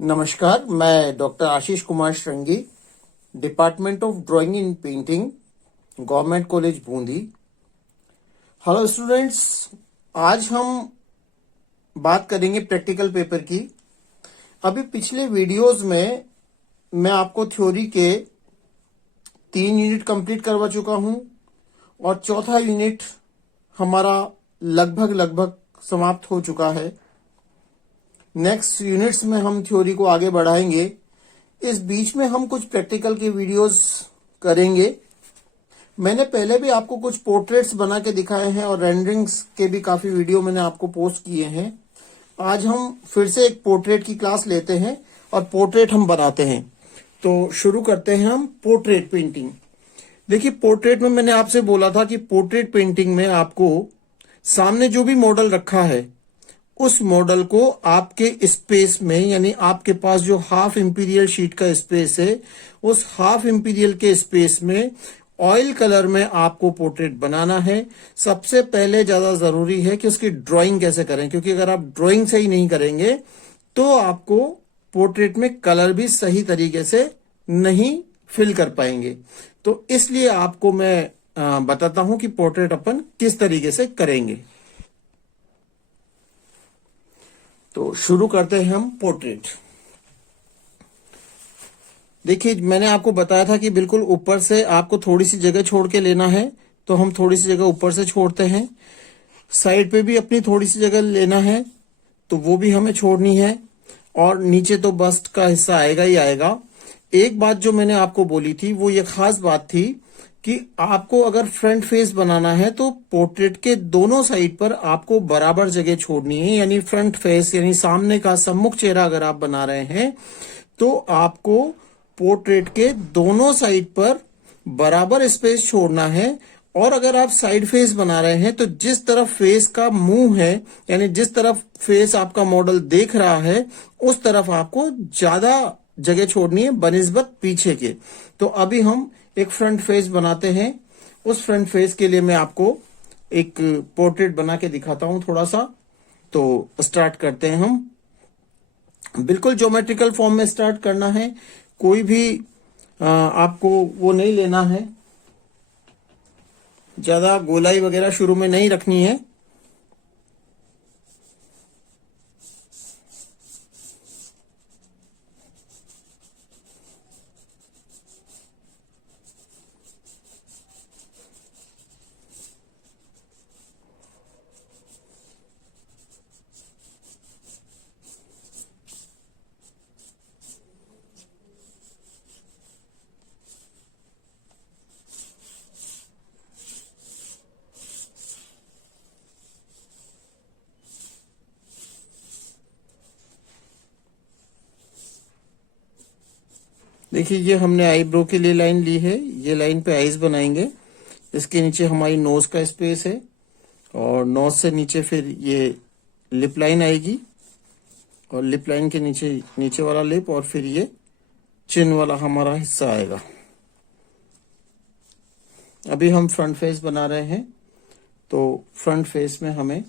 नमस्कार, मैं doctor Ashish Kumar Shringi, department of drawing in painting, government college Bundi. Hello students, आज हम बात करेंगे प्रैक्टिकल पेपर की। अभी पिछले वीडियोस में मैं आपको थ्योरी के 3 यूनिट कंप्लीट करवा चुका हूं और चौथा यूनिट हमारा लगभग समाप्त हो चुका है। नेक्स्ट यूनिट्स में हम थ्योरी को आगे बढ़ाएंगे। इस बीच में हम कुछ प्रैक्टिकल के वीडियोस करेंगे। मैंने पहले भी आपको कुछ पोर्ट्रेट्स बना के दिखाए हैं और रेंडरिंग्स के भी काफी वीडियो मैंने आपको पोस्ट किए हैं। आज हम फिर से एक पोर्ट्रेट की क्लास लेते हैं और पोर्ट्रेट हम बनाते हैं। तो शुरू करते हैं हम पोर्ट्रेट पेंटिंग। देखिए, पोर्ट्रेट में मैंने आपसे बोला था कि पोर्ट्रेट पेंटिंग में आपको सामने जो भी मॉडल रखा है उस मॉडल को आपके स्पेस में, यानी आपके पास जो हाफ इंपीरियल शीट का स्पेस है, उस हाफ इंपीरियल के स्पेस में ऑयल कलर में आपको पोर्ट्रेट बनाना है। सबसे पहले ज्यादा जरूरी है कि उसकी ड्राइंग कैसे करें, क्योंकि अगर आप ड्राइंग सही नहीं करेंगे तो आपको पोर्ट्रेट में कलर भी सही तरीके से नहीं फिल कर पाएंगे। तो इसलिए आपको मैं बताता हूं कि पोर्ट्रेट अपन किस तरीके से करेंगे। तो शुरू करते हैं हम पोर्ट्रेट। देखिए, मैंने आपको बताया था कि बिल्कुल ऊपर से आपको थोड़ी सी जगह छोड़ के लेना है, तो हम थोड़ी सी जगह ऊपर से छोड़ते हैं। साइड पे भी अपनी थोड़ी सी जगह लेना है, तो वो भी हमें छोड़नी है। और नीचे तो बस्ट का हिस्सा आएगा ही आएगा। एक बात जो मैंने आपको बोली थी वो ये खास बात थी कि आपको अगर फ्रंट फेस बनाना है तो पोर्ट्रेट के दोनों साइड पर आपको बराबर जगह छोड़नी है। यानी फ्रंट फेस यानी सामने का सम्मुख चेहरा अगर आप बना रहे हैं तो आपको पोर्ट्रेट के दोनों साइड पर बराबर स्पेस छोड़ना है। और अगर आप साइड फेस बना रहे हैं तो जिस तरफ फेस का मुंह है, यानी जिस तरफ फेस आपका मॉडल देख रहा है, उस तरफ आपको ज्यादा जगह छोड़नी है बनिस्बत पीछे के। तो अभी हम एक फ्रंट फेस बनाते हैं। उस फ्रंट फेस के लिए मैं आपको एक पोर्ट्रेट बना के दिखाता हूं थोड़ा सा। तो स्टार्ट करते हैं हम। बिल्कुल ज्योमेट्रिकल फॉर्म में स्टार्ट करना है। कोई भी आपको वो नहीं लेना है, ज्यादा गोलाई वगैरह शुरू में नहीं रखनी है। देखिए, ये हमने आईब्रो के लिए लाइन ली है। ये लाइन पे आईज बनाएंगे। इसके नीचे हमारी नोज का स्पेस है और नोज से नीचे फिर ये लिप लाइन आएगी और लिप लाइन के नीचे नीचे वाला लिप और फिर ये चिन वाला हमारा हिस्सा आएगा। अभी हम फ्रंट फेस बना रहे हैं, तो फ्रंट फेस में हमें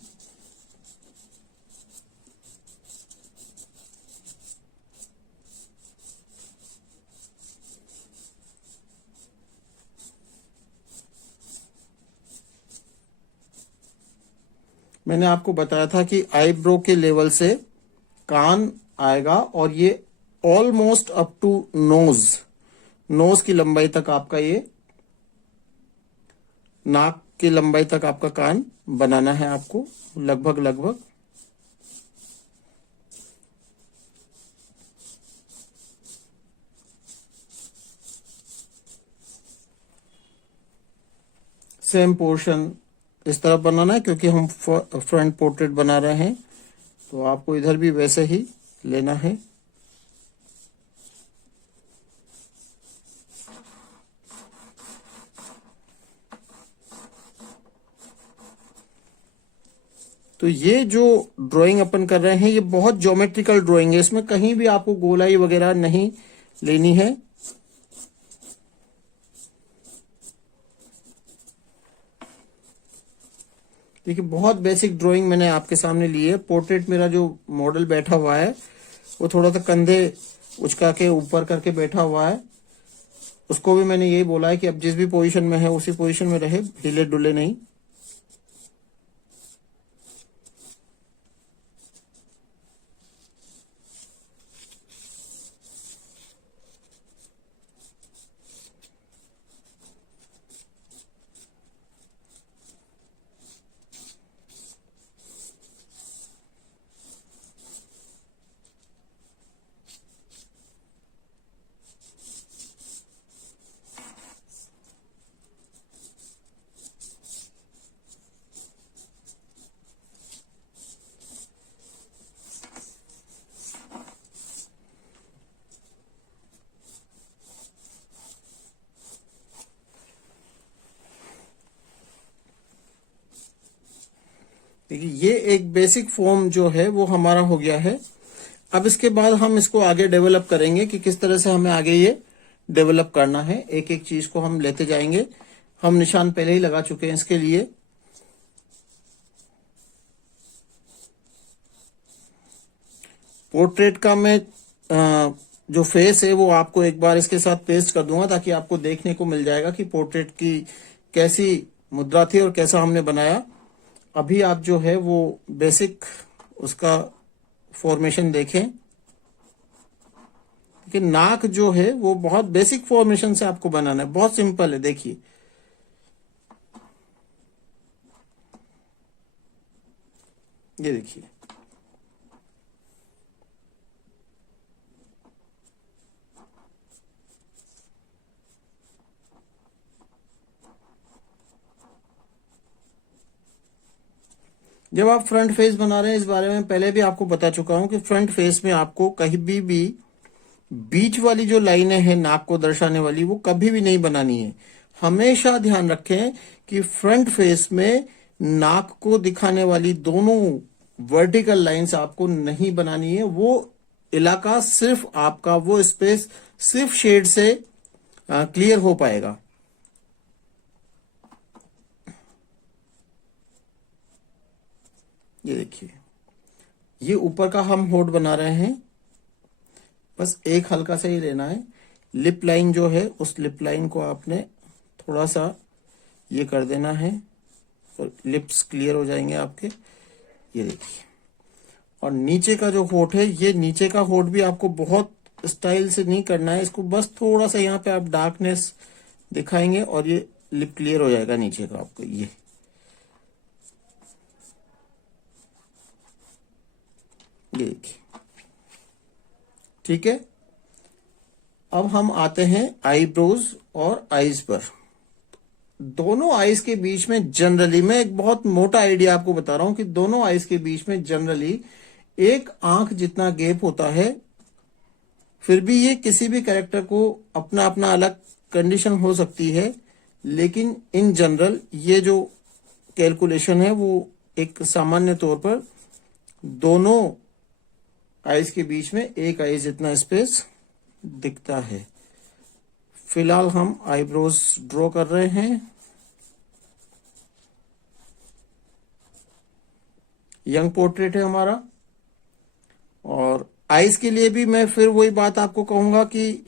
मैंने आपको बताया था कि आईब्रो के लेवल से कान आएगा और ये almost up to nose, nose की लंबाई तक आपका ये, नाक की लंबाई तक आपका कान बनाना है आपको लगभग। सेम पोर्शन इस तरफ बनाना है क्योंकि हम फ्रंट पोर्ट्रेट बना रहे हैं, तो आपको इधर भी वैसे ही लेना है। तो ये जो ड्राइंग अपन कर रहे हैं ये बहुत ज्योमेट्रिकल ड्राइंग है। इसमें कहीं भी आपको गोलाई वगैरह नहीं लेनी है। देखिए, बहुत बेसिक ड्राइंग मैंने आपके सामने ली है। पोर्ट्रेट मेरा जो मॉडल बैठा हुआ है वो थोड़ा सा कंधे उचका के ऊपर करके बैठा हुआ है, उसको भी मैंने यही बोला है कि अब जिस भी पोजीशन में है उसी पोजीशन में रहे, हिले डुले नहीं। देखिए ये एक बेसिक फॉर्म जो है वो हमारा हो गया है। अब इसके बाद हम इसको आगे डेवलप करेंगे कि किस तरह से हमें आगे ये डेवलप करना है। एक एक चीज को हम लेते जाएंगे। हम निशान पहले ही लगा चुके हैं इसके लिए। पोर्ट्रेट का मैं जो फेस है वो आपको एक बार इसके साथ पेस्ट कर दूंगा ताकि आपको देखने को मिल जाएगा कि पोर्ट्रेट की कैसी मुद्रा थी और कैसा हमने बनाया। अभी आप जो है वो बेसिक उसका फॉर्मेशन देखें कि नाक जो है वो बहुत बेसिक फॉर्मेशन से आपको बनाना है, बहुत सिंपल है। देखिए ये देखिए, जब आप फ्रंट फेस बना रहे हैं, इस बारे में पहले भी आपको बता चुका हूं कि फ्रंट फेस में आपको कहीं भी बीच वाली जो लाइनें हैं नाक को दर्शाने वाली, वो कभी भी नहीं बनानी है। हमेशा ध्यान रखें कि फ्रंट फेस में नाक को दिखाने वाली दोनों वर्टिकल लाइंस आपको नहीं बनानी है। वो इलाका सिर्फ आपका, वो स्पेस सिर्फ शेड से क्लियर हो पाएगा। ये देखिए, ये ऊपर का हम होठ बना रहे हैं, बस एक हल्का सा ही लेना है। लिप लाइन जो है उस लिप लाइन को आपने थोड़ा सा ये कर देना है और लिप्स क्लियर हो जाएंगे आपके। ये देखिए, और नीचे का जो होठ है, ये नीचे का होठ भी आपको बहुत स्टाइल से नहीं करना है, इसको बस थोड़ा सा यहाँ पे आप डार्कनेस दिखाएंगे और ये लिप क्लियर हो जाएगा नीचे का आपको। ये देखिए, ठीक है। अब हम आते हैं आईब्रोज और आईज पर। दोनों आईज के बीच में जनरली, मैं एक बहुत मोटा आइडिया आपको बता रहा हूं कि दोनों आईज के बीच में जनरली एक आंख जितना गैप होता है। फिर भी ये किसी भी कैरेक्टर को अपना अपना अलग कंडीशन हो सकती है, लेकिन इन जनरल ये जो कैलकुलेशन है वो एक सामान्य तौर पर दोनों आईज के बीच में एक आईज जितना स्पेस दिखता है। फिलहाल हम आईब्रोज ड्रॉ कर रहे हैं। यंग पोर्ट्रेट है हमारा। और आईज के लिए भी मैं फिर वही बात आपको कहूंगा कि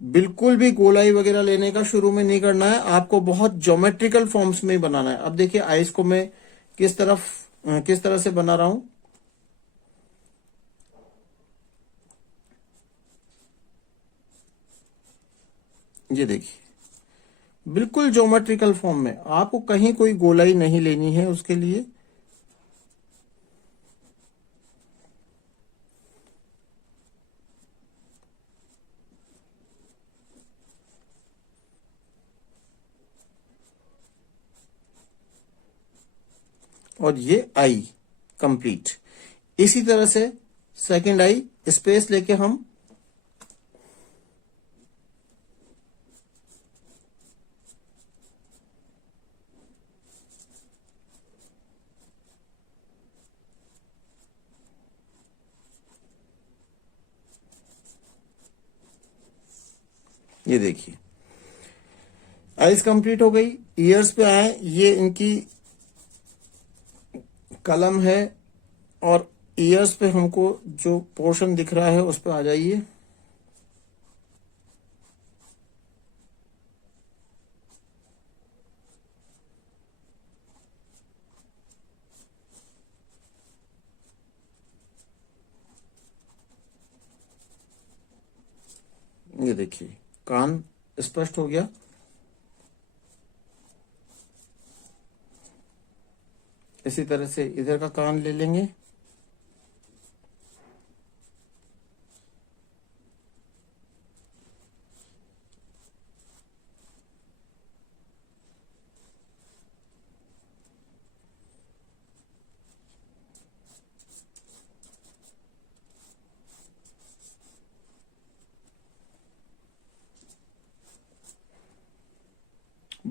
बिल्कुल भी गोलाई वगैरह लेने का शुरू में नहीं करना है, आपको बहुत ज्योमेट्रिकल फॉर्म्स में बनाना है। अब देखिए आईज को मैं किस तरह से बना रहा हूं। ये देखिए, बिल्कुल ज्योमेट्रिकल फॉर्म में, आपको कहीं कोई गोलाई नहीं लेनी है उसके लिए। और ये आई कंप्लीट। इसी तरह से सेकंड आई स्पेस लेके हम ये देखिए आइज कंप्लीट हो गई। ईयर्स पे आए, ये इनकी कलम है और ईयर्स पे हमको जो पोर्शन दिख रहा है उस पे आ जाइए। ये देखिए कान स्पष्ट हो गया। इसी तरह से इधर का कान ले लेंगे।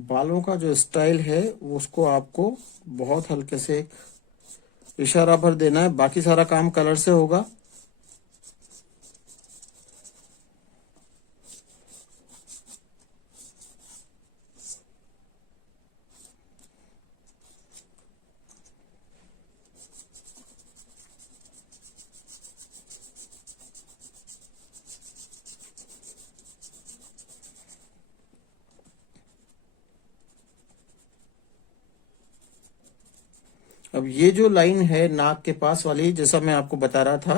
बालों का जो स्टाइल है उसको आपको बहुत हल्के से इशारा भर देना है, बाकी सारा काम कलर से होगा। अब ये जो लाइन है नाक के पास वाली, जैसा मैं आपको बता रहा था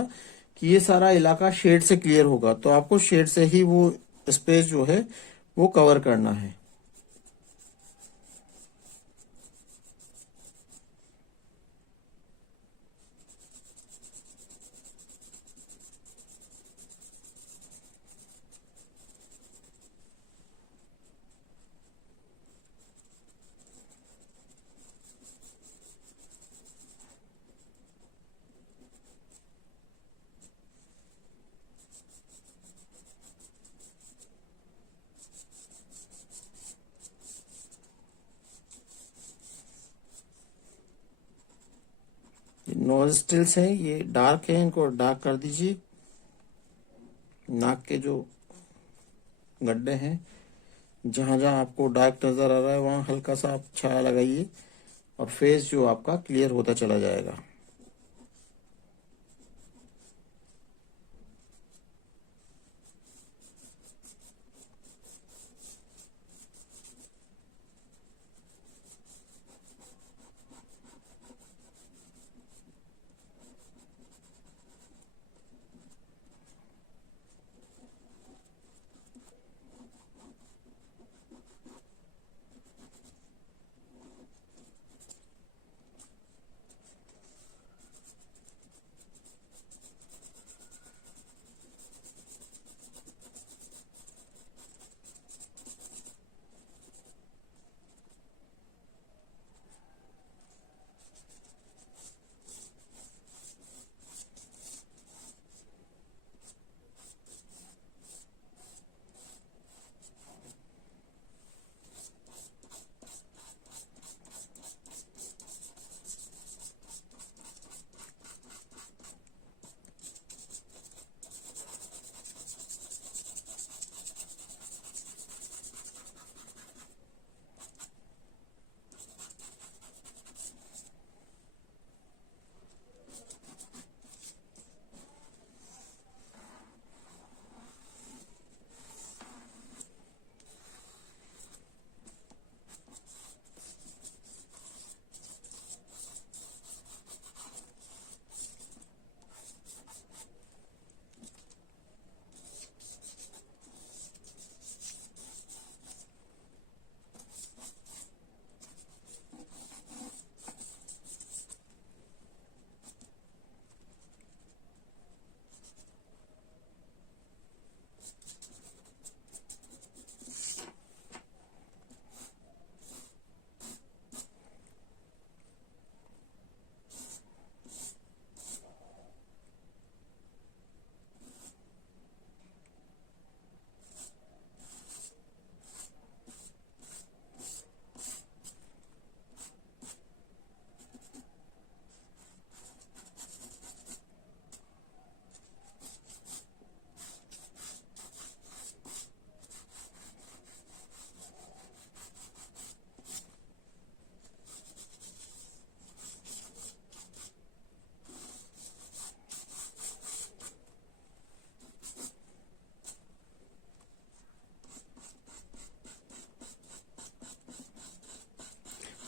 कि ये सारा इलाका शेड से क्लियर होगा, तो आपको शेड से ही वो स्पेस जो है वो कवर करना है। नोज स्टिल्स हैं, ये डार्क है, इनको डार्क कर दीजिए। नाक के जो गड्ढे हैं, जहां जहां आपको डार्क नजर आ रहा है वहां हल्का सा आप छाया लगाइए और फेस जो आपका क्लियर होता चला जाएगा।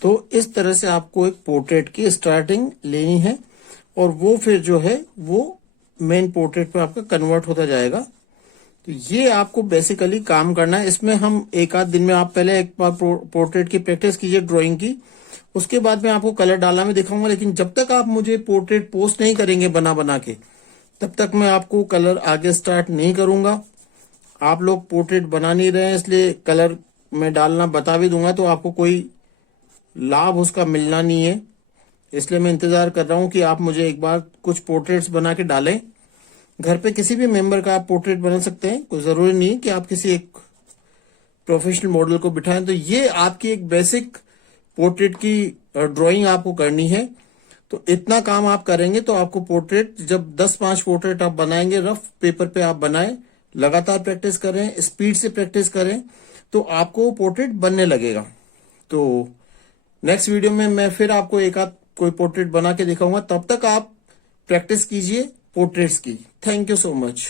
तो इस तरह से आपको एक पोर्ट्रेट की स्टार्टिंग लेनी है और वो फिर जो है वो मेन पोर्ट्रेट पे आपका कन्वर्ट होता जाएगा। तो ये आपको बेसिकली काम करना है। इसमें हम एक आध दिन में, आप पहले एक बार पोर्ट्रेट की प्रैक्टिस कीजिए ड्राइंग की, उसके बाद में आपको कलर डालना मैं दिखाऊंगा। लेकिन जब तक आप मुझे पोर्ट्रेट पोस्ट नहीं करेंगे बना बना के, तब तक मैं आपको कलर आगे स्टार्ट नहीं करूंगा। आप लोग पोर्ट्रेट बना नहीं रहे हैं, इसलिए कलर मैं डालना बता भी दूंगा तो आपको कोई लाभ उसका मिलना नहीं है। इसलिए मैं इंतजार कर रहा हूं कि आप मुझे एक बार कुछ पोर्ट्रेट्स बना के डालें। घर पे किसी भी मेंबर का आप पोर्ट्रेट बना सकते हैं, कोई जरूरी नहीं कि आप किसी एक प्रोफेशनल मॉडल को बिठाएं। तो ये आपकी एक बेसिक पोर्ट्रेट की ड्राइंग आपको करनी है। तो इतना काम आप करेंगे तो आपको पोर्ट्रेट, जब 10-5 पोर्ट्रेट आप बनाएंगे, रफ पेपर पे आप बनाएं, लगातार प्रैक्टिस करें, स्पीड से प्रैक्टिस करें, तो आपको पोर्ट्रेट बनने लगेगा। तो नेक्स्ट वीडियो में मैं फिर आपको एक आध कोई पोर्ट्रेट बना के दिखाऊंगा। तब तक आप प्रैक्टिस कीजिए पोर्ट्रेट्स की। Thank you so much.